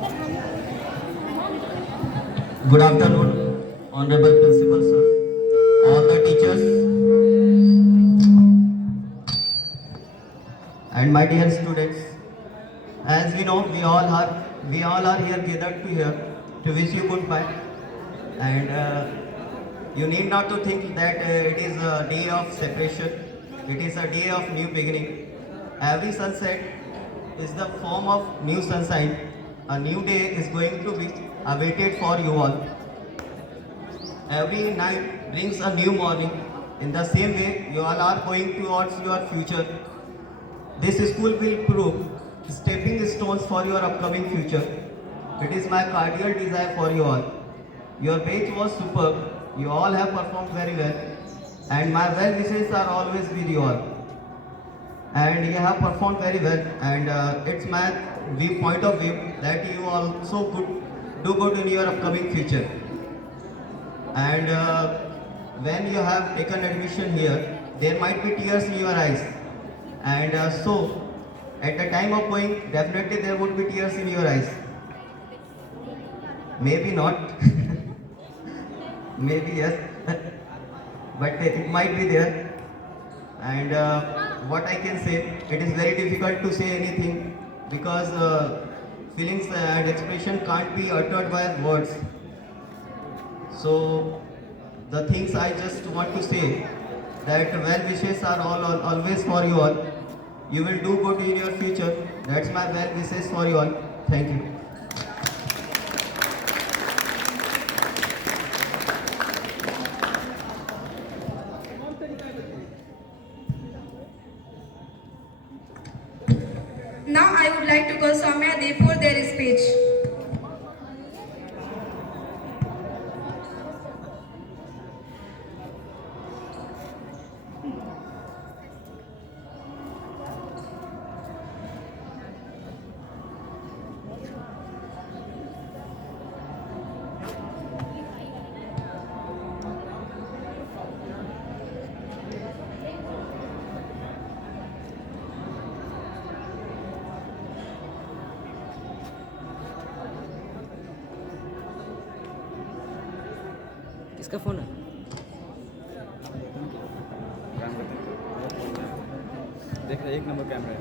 Good afternoon, Honorable Principal Sir, all the teachers, and my dear students. As we know, we all are here gathered to here to wish you goodbye. And you need not to think that it is a day of separation. It is a day of new beginning. Every sunset is the form of new sunshine. A new day is going to be awaited for you all. Every night brings a new morning. In the same way, you all are going towards your future. This school will prove stepping stones for your upcoming future. It is my cordial desire for you all. Your batch was superb. You all have performed very well. And my well wishes are always with you all. And you have performed very well. And it's my point of view that you also could do good in your upcoming future. And when you have taken admission here, there might be tears in your eyes. And so, at the time of going, definitely there would be tears in your eyes. Maybe not. Maybe yes. But it might be there. And what I can say, it is very difficult to say anything because feelings and expression can't be uttered by words. So the things I just want to say that well wishes are always for you all. You will do good in your future. That's my well wishes for you all. Thank you. Now I would like to call Soumya Dev for their speech. किसका phone है? देख रहे एक number camera है,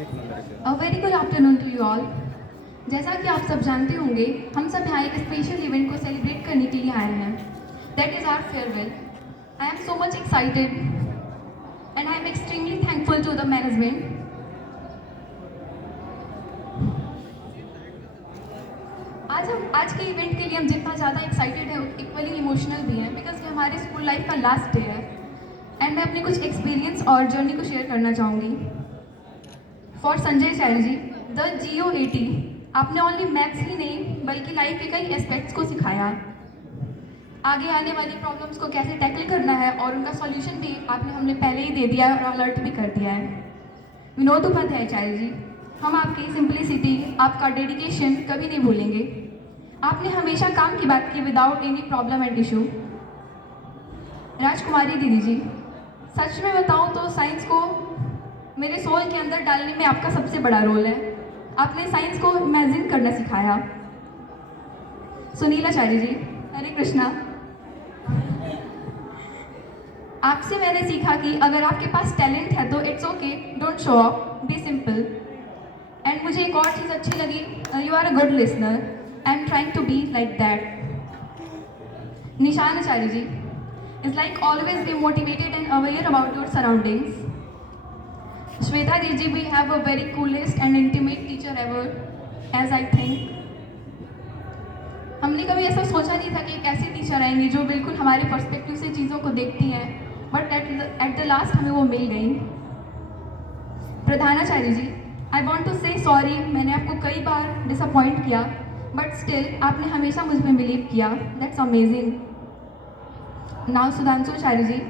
एक number है। A very good afternoon to you all. जैसा कि आप सब जानते होंगे, हम सब यहाँ एक स्पेशल इवेंट को सेलिब्रेट करने के लिए आए हैं। That is our farewell. I am so much excited and I am extremely thankful to the management. आज के इवेंट के लिए हम जितना ज़्यादा एक्साइटेड हैं इक्वली इमोशनल भी हैं बिकॉज ये हमारे स्कूल लाइफ का लास्ट डे है। एंड मैं अपने कुछ एक्सपीरियंस और जर्नी को शेयर करना चाहूँगी। For Sanjay Chatterjee, the GO80 आपने ओनली मैथ्स ही नहीं बल्कि लाइफ के कई एस्पेक्ट्स को सिखाया। आगे आने वाली प्रॉब्लम्स को कैसे टैकल करना है और उनका सॉल्यूशन भी आपने हमने पहले ही दे दिया है और अलर्ट भी कर दिया है। विनोद उपाध्याय चैटर्जी, हम आपकी सिंप्लिसिटी, आपका डेडिकेशन कभी नहीं भूलेंगे। आपने हमेशा काम की बात की without any problem and issue. राजकुमारी दीदी जी, सच में बताऊं तो साइंस को मेरे सोल के अंदर डालने में आपका सबसे बड़ा रोल है। आपने साइंस को इमेजिन करना सिखाया। सुनीलाचार्य जी, हरे कृष्णा, आपसे मैंने सीखा कि अगर आपके पास टैलेंट है तो it's okay, don't show off, be simple. And मुझे एक और चीज़ अच्छी लगी, you are a good listener. I am trying to be like that. Nishan Acharya ji, is like always be motivated and aware about your surroundings. Shweta di ji, we have a very coolest and intimate teacher ever, as I think. हमने कभी ऐसा सोचा नहीं था कि एक ऐसी teacher आएंगी जो बिल्कुल हमारे पर्सपेक्टिव से चीज़ों को देखती हैं, बट एट द लास्ट हमें वो मिल गई। प्रधानाचार्य जी, I want to say sorry, मैंने आपको कई बार डिसअपॉइंट किया, बट स्टिल आपने हमेशा मुझ में बिलीव किया। That's amazing. Now Sudhanshucharya ji,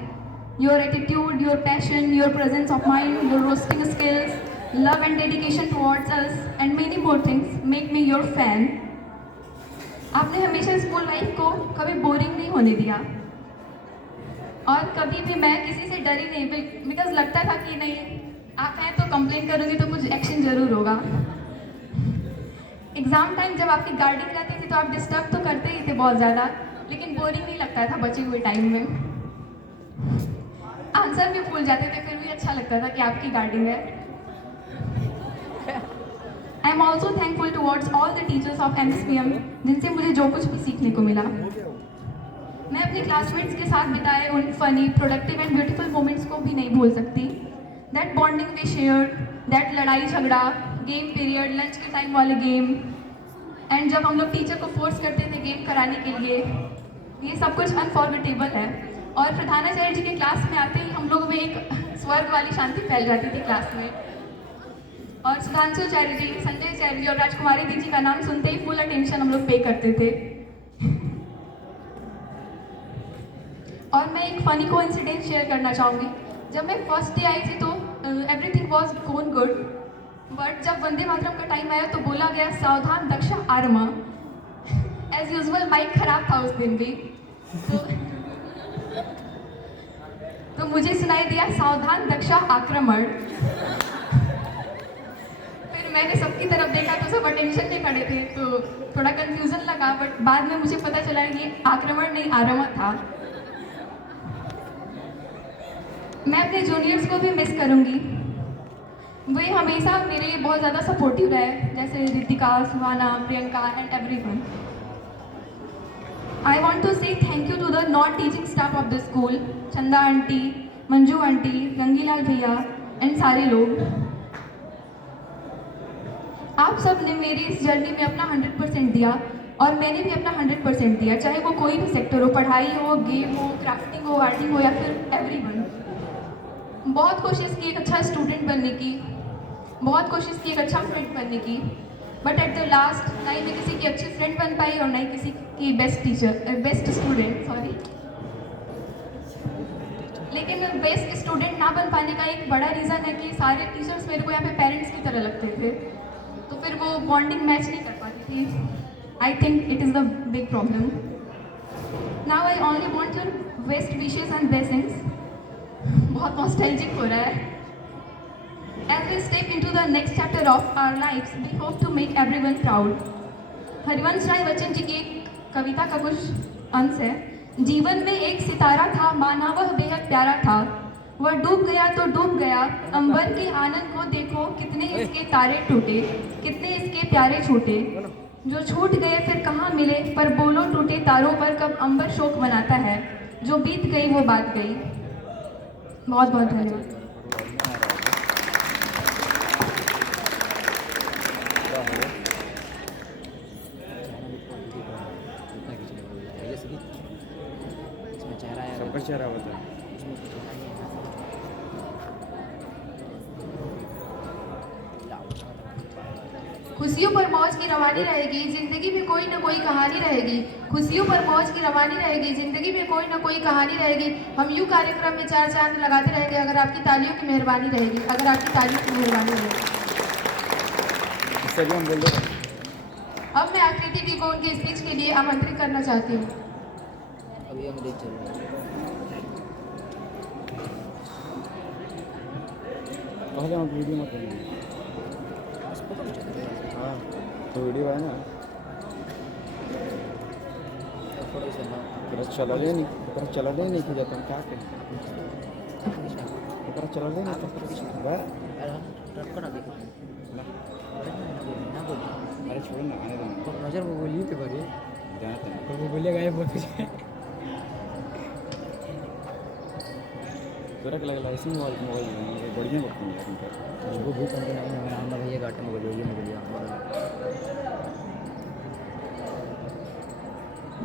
your attitude, your passion, your presence of mind, your roasting skills, love and dedication towards us and many more things make me your fan. आपने हमेशा school life को कभी boring नहीं होने दिया और कभी भी मैं किसी से डरी नहीं, बिकॉज लगता था कि नहीं आप हैं तो कंप्लेन करूँगी तो कुछ एक्शन जरूर होगा। एग्जाम एग्ज़ाम टाइम जब आपकी गार्डिंग रहती थी तो आप डिस्टर्ब तो करते ही थे बहुत ज़्यादा, लेकिन बोरिंग नहीं लगता था बचे हुए टाइम में। आंसर भी भूल जाते थे फिर भी अच्छा लगता था कि आपकी गार्डिंग है। I am also thankful towards all the teachers of MSPM जिनसे मुझे जो कुछ भी सीखने को मिला। मैं अपने क्लासमेट्स के साथ बिताए उन funny, productive and beautiful moments को भी नहीं भूल सकती। That bonding we shared, that लड़ाई झगड़ा, गेम पीरियड, लंच के टाइम वाले गेम, एंड जब हम लोग टीचर को फोर्स करते थे गेम कराने के लिए, ये सब कुछ अनफॉरगेटेबल है। और प्रधानाचार्य जी के क्लास में आते ही हम लोग में एक स्वर्ग वाली शांति फैल जाती थी क्लास में। और सुधांशुचार्य जी, संजयचार्य जी और राजकुमारी दी जी का नाम सुनते ही फुल अटेंशन हम लोग पे करते थे। और मैं एक फ़नी को इंसिडेंट शेयर करना चाहूँगी। जब मैं फर्स्ट डे आई थी तो everything was gone good, but जब वंदे मातरम का टाइम आया तो बोला गया सावधान दक्षा आरमा। एज यूजुअल माइक खराब था उस दिन भी, तो मुझे सुनाई दिया सावधान दक्षा आक्रमण। फिर मैंने सबकी तरफ देखा तो सब अटेंशन में खड़े थे, तो थोड़ा कंफ्यूजन लगा, बट बाद में मुझे पता चला ये आक्रमण नहीं आरमा था। मैं अपने जूनियर्स को भी मिस करूंगी। वे हमेशा मेरे लिए बहुत ज़्यादा सपोर्टिव रहे, जैसे Ritika, Suhana, Priyanka and everyone. I want to say thank you to the non teaching staff of the school, Chanda aunty, Manju aunty, Rangilal भैया एंड सारे लोग। आप सब ने मेरी इस जर्नी में अपना 100% दिया और मैंने भी अपना 100% दिया, चाहे वो कोई भी सेक्टर हो, पढ़ाई हो, गेम हो, क्राफ्टिंग हो, आर्टिंग हो या फिर एवरीवन। बहुत कोशिश की एक अच्छा स्टूडेंट बनने की, बहुत कोशिश की एक अच्छा फ्रेंड बनने की, बट एट द लास्ट ना ही मैं किसी की अच्छी फ्रेंड बन पाई और ना ही किसी की बेस्ट स्टूडेंट, सॉरी। लेकिन बेस्ट स्टूडेंट ना बन पाने का एक बड़ा रीज़न है कि सारे टीचर्स मेरे को यहाँ पे पेरेंट्स की तरह लगते थे, तो फिर वो बॉन्डिंग मैच नहीं कर पाती थी। I think it is the big problem. Now I only want your best wishes and blessings. बहुत नॉस्टैल्जिक हो रहा है। As we step into the next chapter of our lives, we hope to make everyone proud. Harivansh Rai Bachchan ji की एक कविता का कुछ अंश है। जीवन में एक सितारा था, माना वह बेहद प्यारा था। वह डूब गया तो डूब गया, अंबर के आनंद को देखो, कितने इसके तारे टूटे, कितने इसके प्यारे छूटे। जो छूट गए फिर कहाँ मिले, पर बोलो टूटे तारों पर कब अंबर शोक मनाता है। जो बीत गई वो बात गई। बहुत बहुत धन्यवाद। सबका चेहरा बता। खुशियों पर मौज की रवानी रहेगी, जिंदगी में कोई ना कोई कहानी रहेगी। खुशियों पर मौज की रवानी रहेगी, जिंदगी में कोई ना कोई कहानी रहेगी। हम यूँ कार्यक्रम में चार चांद लगाते रहेंगे अगर आपकी तालियों की मेहरबानी रहेगी, अगर आपकी तालियों की मेहरबानी रहेगी। इससे भी हम बोल दो। अब मैं आकृति दी को उनके स्पीच के लिए आमंत्रित करना चाहती हूँ। अभी हम देख चल रहे हैं। पहले हम वीडियो मत करेंगे। हाँ तो वीडियो है ना, तेरा चला ले नहीं, तेरा चला ले नहीं किया तुम क्या करें, तेरा चला ले नहीं तो वाह अरे छोड़ ना, आने दो नजर वो बोलिए पे भरे जानते हैं तो वो बोलेगा ये बहुत कुछ है। तेरा क्या लगा ऐसे मोबाइल बढ़िया करते हैं यार उनका। वो भी कंपनी नहीं है, हम भैया घाटे में बोलिए मैं बोलिए।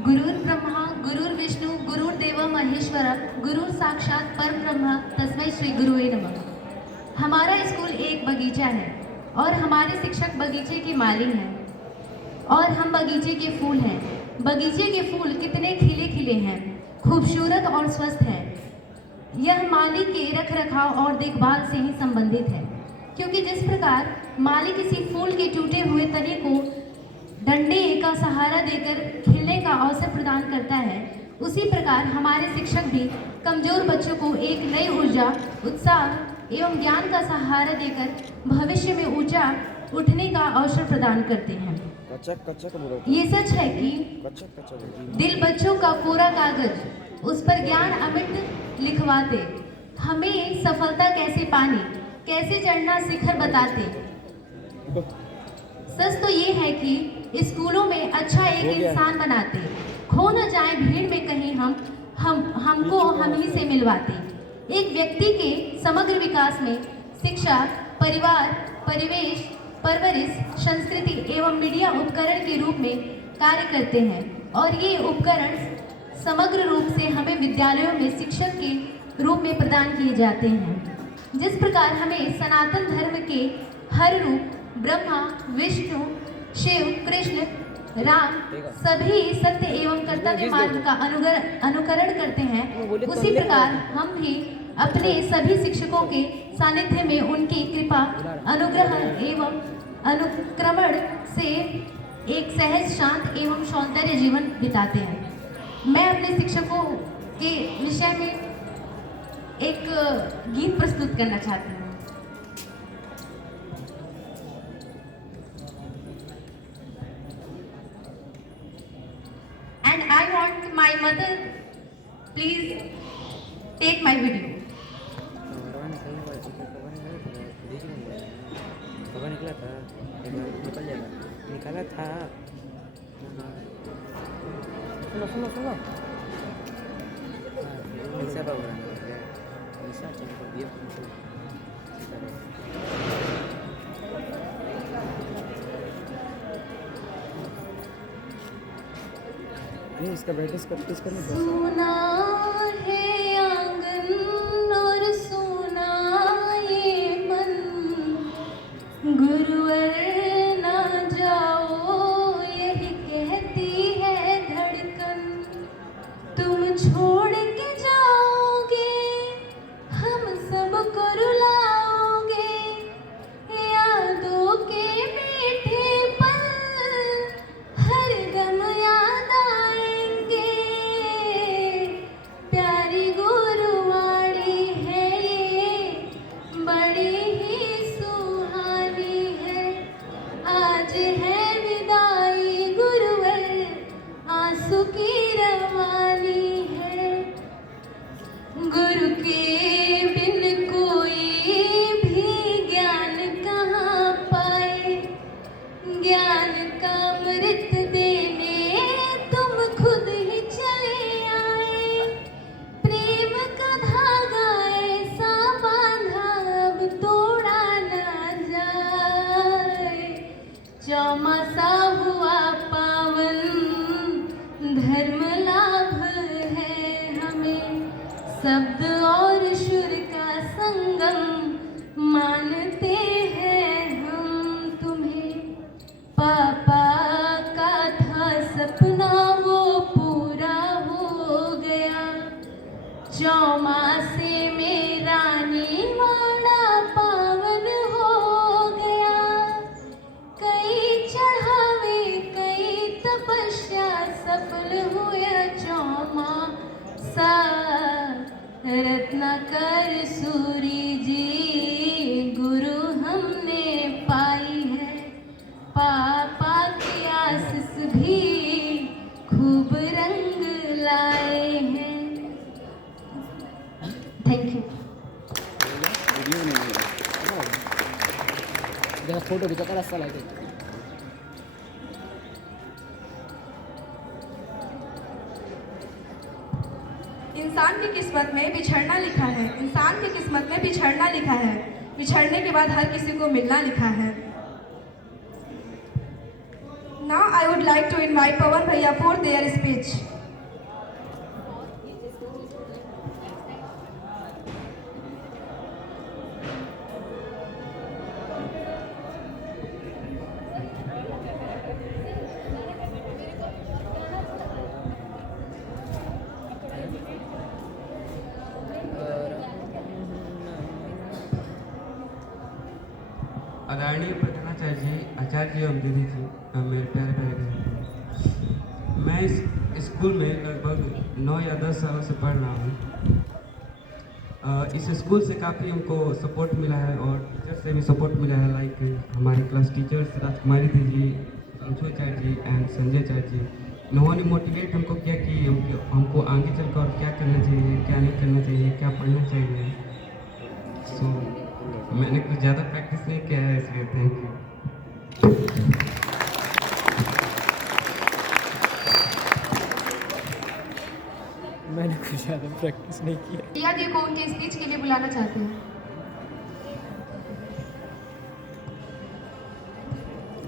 गुरुर् ब्रह्मा गुरुर्विष्णु गुरुर्देव महेश्वर गुरुर साक्षात परब्रह्म तस्मै श्री गुरुवे नमः। हमारा स्कूल एक बगीचा है और हमारे शिक्षक बगीचे के माली हैं और हम बगीचे के फूल हैं। बगीचे के फूल कितने खिले खिले हैं, खूबसूरत और स्वस्थ हैं। यह माली के रख रखाव और देखभाल से ही संबंधित है, क्योंकि जिस प्रकार माली किसी फूल के टूटे हुए तने को डंडे का सहारा देकर खिलने का अवसर प्रदान करता है, उसी प्रकार हमारे शिक्षक भी कमजोर बच्चों को एक नई ऊर्जा, उत्साह एवं ज्ञान का सहारा देकर भविष्य में ऊंचा उठने का अवसर प्रदान करते हैं। कच्चा कच्चा बोलो। ये सच है कि कच्चा कच्चा बोलो। दिल बच्चों का कोरा कागज, उस पर ज्ञान अमिट लिखवाते, हमें सफलता कैसे पानी, कैसे चढ़ना शिखर बताते। सच तो ये है कि स्कूलों में अच्छा एक इंसान बनाते, खो न जाए भीड़ में कहीं हमको हम ही से मिलवाते। एक व्यक्ति के समग्र विकास में शिक्षा, परिवार, परिवेश, परवरिश, संस्कृति एवं मीडिया उपकरण के रूप में कार्य करते हैं और ये उपकरण समग्र रूप से हमें विद्यालयों में शिक्षक के रूप में प्रदान किए जाते हैं। जिस प्रकार हमें सनातन धर्म के हर रूप ब्रह्मा, विष्णु, शिव, कृष्ण, राम सभी सत्य एवं कर्तव्य मार्ग का अनुकरण करते हैं, उसी प्रकार हम भी अपने सभी शिक्षकों के सानिध्य में उनकी कृपा, अनुग्रह एवं अनुक्रमण से एक सहज, शांत एवं सौंदर्य जीवन बिताते हैं। मैं अपने शिक्षकों के विषय में एक गीत प्रस्तुत करना चाहती हूँ। And I want my mother, please take my video. Cover निकला था, निकल जाएगा, निकाला था। सुनो पैसा का पैसा चाहिए। इसका ब्राइटनेस किस करना है? सुना है आंगन और सुना ये मन, गुरुवर ना जाओ यही कहती है धड़कन। तुम छोड़ के जाओगे, हम सबको रुलाओगे, यादों के मीठे पल हरदम याद आएंगे। प्यारी गुरुवाणी है ये, बड़ी ही सुहानी है। आज है विदाई गुरुवर, आंसू की रवानी है। गुरु के बिन कोई भी ज्ञान कहाँ पाए, ज्ञान का अमृत देने तुम खुद ही चले आए। प्रेम का धागा ऐसा बांधा अब तोड़ा ना जाए। चौमासा हुआ पावन, धर्म लाभ है हमें, शब्द और सुर का संगम मानते हैं हम तुम्हें। पापा का था सपना वो पूरा हो गया, चौमासे में रानी वाड़ा पावन हो गया। कई चढ़ावे कई तपस्या सफल हुए चौमासा। रत्नाकर सूरी जी गुरु हमने पाई है, पापा की आशीष भी खूब रंग लाए हैं। Thank you. वीडियो नहीं है। जरा फोटो खींचा कर अच्छा लगे। इंसान की किस्मत में बिछड़ना लिखा है, इंसान की किस्मत में बिछड़ना लिखा है, बिछड़ने के बाद हर किसी को मिलना लिखा है। Now I would like to invite Pawan Bhaiya for their speech. आदरणीय प्रधानाचार्य जी, आचार्य जी एवं दीदी जी, मेरे प्यारे प्यारे बहन। मैं इस स्कूल में लगभग 9 या 10 सालों से पढ़ रहा हूँ। इस स्कूल से काफ़ी हमको सपोर्ट मिला है और टीचर से भी सपोर्ट मिला है। लाइक हमारे क्लास टीचर्स राजकुमारी दीदी, अंशु चार्य जी एंड संजय चार्य जी, इन्होंने मोटिवेट हमको किया कि हमको आगे चलकर और क्या करना चाहिए, क्या नहीं करना चाहिए, क्या पढ़ना चाहिए। सो मैंने कुछ ज़्यादा प्रैक्टिस नहीं किया है, इसलिए थैंक यू। मैंने कुछ ज़्यादा प्रैक्टिस नहीं किया। रिया दी को उनके स्पीच के लिए बुलाना चाहते हैं।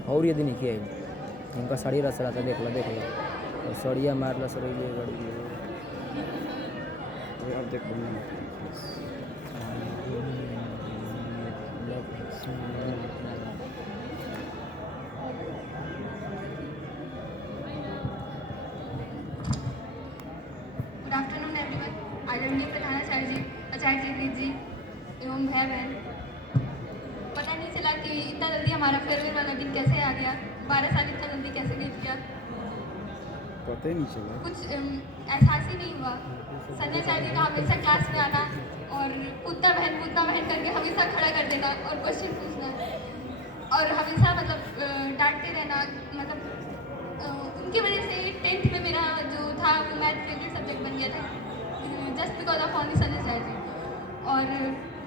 और यदि नहीं किया उनका साड़ी रसड़ा था, देख लो और सड़िया मारला सड़ैले गड़ी। अब देख गुड आफ्टरनून एवरीवन। आदरणीय प्रधानाचार्य जी, आचार्य जी एवं भाई बहन, पता नहीं चला कि इतना जल्दी हमारा फेयरवेल वाला दिन कैसे आ गया। 12 साल इतना जल्दी कैसे बीत गया, पता ही नहीं चला। कुछ एहसास ही नहीं हुआ। संजय चार्य का हमेशा क्लास में आना और कूदना बहन करके हमेशा खड़ा कर देना और क्वेश्चन पूछना और हमेशा मतलब डांटते रहना। मतलब उनकी वजह से 10th में मेरा जो था वो मैथ फेवरेट सब्जेक्ट बन गया था, just because of only Sanjaycharya. और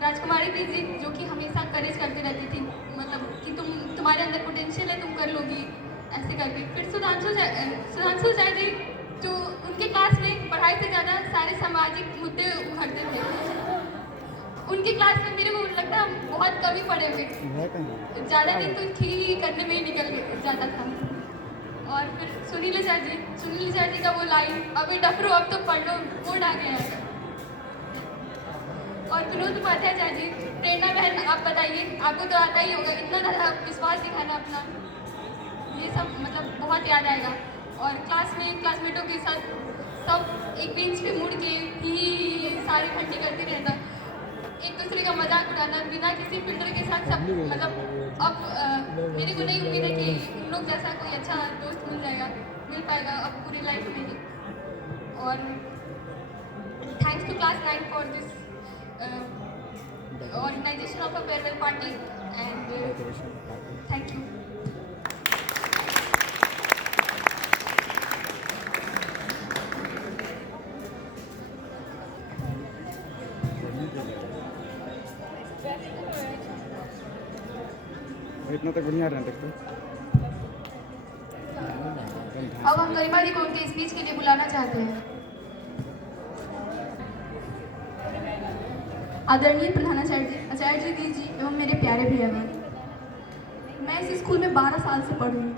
राजकुमारी दीदी जो कि हमेशा करेज करती रहती थी, मतलब कि तुम्हारे अंदर पोटेंशियल है, तुम कर लोगी ऐसे करके। फिर सुधांशु चार्य जी जो उनके क्लास में पढ़ाई से ज़्यादा सारे सामाजिक मुद्दे उभरते थे। उनकी क्लास में मेरे को लगता है बहुत कम ही पढ़े हुए, ज़्यादा दिन तो ठीक करने में ही निकल जाता था। और फिर सुनील चार्य जी का वो लाइन, अभी डफरो अब तो पढ़ लो, वो डाके आएगा। और विनोद उपाध्याय चार्य जी, प्रेरणा बहन आप बताइए, आपको तो आता ही होगा, इतना ज़्यादा विश्वास दिखाना अपना, ये सब मतलब बहुत याद आएगा। और क्लास में क्लासमेटों के साथ सब एक बेंच पे मुड़ के ही सारे घंटे करते रहना, एक दूसरे का मजाक उड़ाना बिना किसी फिल्टर के साथ सब। मतलब अब मेरे को नहीं उम्मीद है कि उन लोग जैसा कोई अच्छा दोस्त मिल पाएगा अब पूरी लाइफ में ही। और thanks to class 9 for this organisation of a farewell party and thank you. इतना तक बढ़िया रहा देखते। अब हम गरिमा दी को उनके स्पीच के लिए बुलाना चाहते हैं। आदरणीय प्रधानाचार्य जी, आचार्य जी एवं मेरे प्यारे भैया बहन, मैं इस स्कूल में 12 साल से पढ़ रही हूँ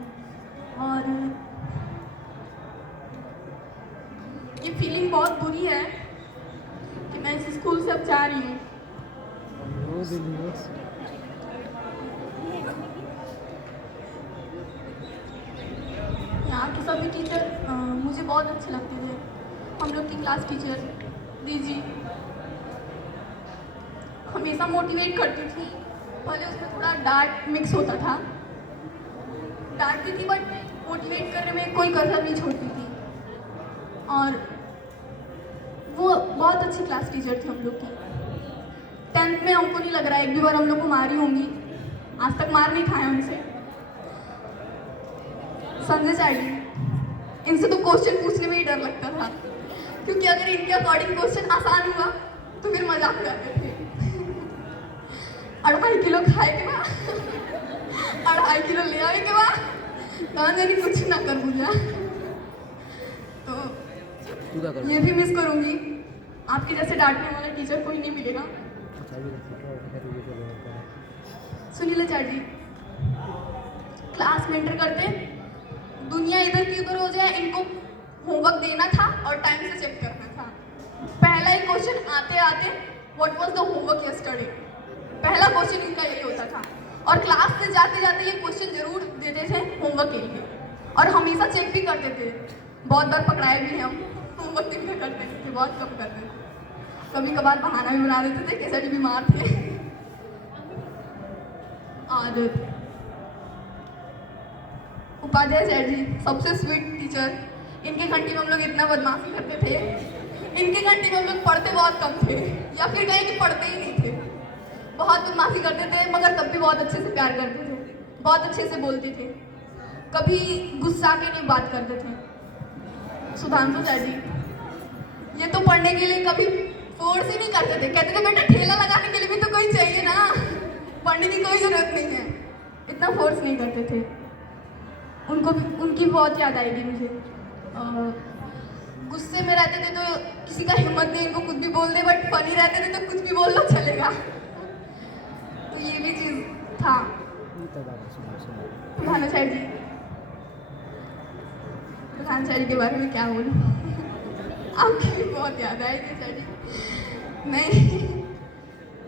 और ये फीलिंग बहुत बुरी है कि मैं इस स्कूल से अब जा रही हूँ। यहाँ के सभी टीचर मुझे बहुत अच्छे लगते थे। हम लोग की क्लास टीचर दीदी हमेशा मोटिवेट करती थी, भले उसमें थोड़ा डांट मिक्स होता था, डांटती थी बट मोटिवेट करने में कोई कसर नहीं छोड़ती थी। और वो बहुत अच्छी क्लास टीचर थी हम लोग की। 10th में हमको नहीं लग रहा है एक भी बार हम लोग को मारी होंगी, आज तक मार नहीं खाए उनसे। संजय चार्य, इनसे तो क्वेश्चन पूछने में ही डर लगता था, क्योंकि अगर इनके अकॉर्डिंग क्वेश्चन आसान हुआ तो फिर मजाक करते थे। 2.5 किलो खाए के बाद 2.5 किलो ले आए के बाद कहाँ जानी कुछ ना कर बुझा। तो ये भी मिस करूँगी, आपके जैसे डांटने वाला टीचर कोई नहीं मिलेगा। सुनील आचार्य जी क्लास में एंटर करते, दुनिया इधर की उधर हो जाए, इनको होमवर्क देना था और टाइम से चेक करना था। पहला ही क्वेश्चन आते आते what was the homework yesterday, पहला क्वेश्चन इनका यही होता था। और क्लास से जाते जाते ये क्वेश्चन जरूर देते थे होमवर्क के लिए और हमेशा चेक भी करते थे। बहुत बार पकड़ाए भी हैं हम, होमवर्क दिन का करते थे, बहुत कम करते थे, कभी कभार बहाना भी बना देते थे, कैसे भी बीमार थे। और उपाध्याय सर जी सबसे स्वीट टीचर, इनके घंटी में हम लोग इतना बदमाशी करते थे, इनके घंटे में हम लोग पढ़ते बहुत कम थे, या फिर कहीं कि पढ़ते ही नहीं थे। बहुत बदमाशी करते थे, मगर तब भी बहुत अच्छे से प्यार करते थे, बहुत अच्छे से बोलते थे, कभी गुस्सा के नहीं बात करते थे। सुधांशु सर जी, ये तो पढ़ने के लिए कभी फोर्स ही नहीं करते थे, कहते थे बेटा ठेला लगाने के लिए भी तो कोई चाहिए ना, पढ़ने की कोई ज़रूरत नहीं है, इतना फोर्स नहीं करते थे। उनको भी, उनकी बहुत याद आएगी मुझे। गुस्से में रहते थे तो किसी का हिम्मत नहीं इनको कुछ भी बोल दे, बट फनी रहते थे तो कुछ भी बोल लो चलेगा, तो ये भी चीज़ था। प्रधानाचार्य जी, प्रधानाचार्य के बारे में क्या बोलूँ, आपकी भी बहुत याद आएगी सर जी। नहीं,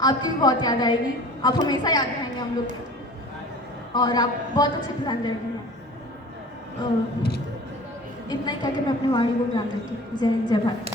आपकी भी बहुत याद आएगी, आप हमेशा याद रहेंगे हम लोग को, और आप बहुत अच्छे प्रधानाचार्य हैं। इतना ही कहकर मैं अपनी वाणी को विराम देती हूँ। जय हिंद, जय भारत।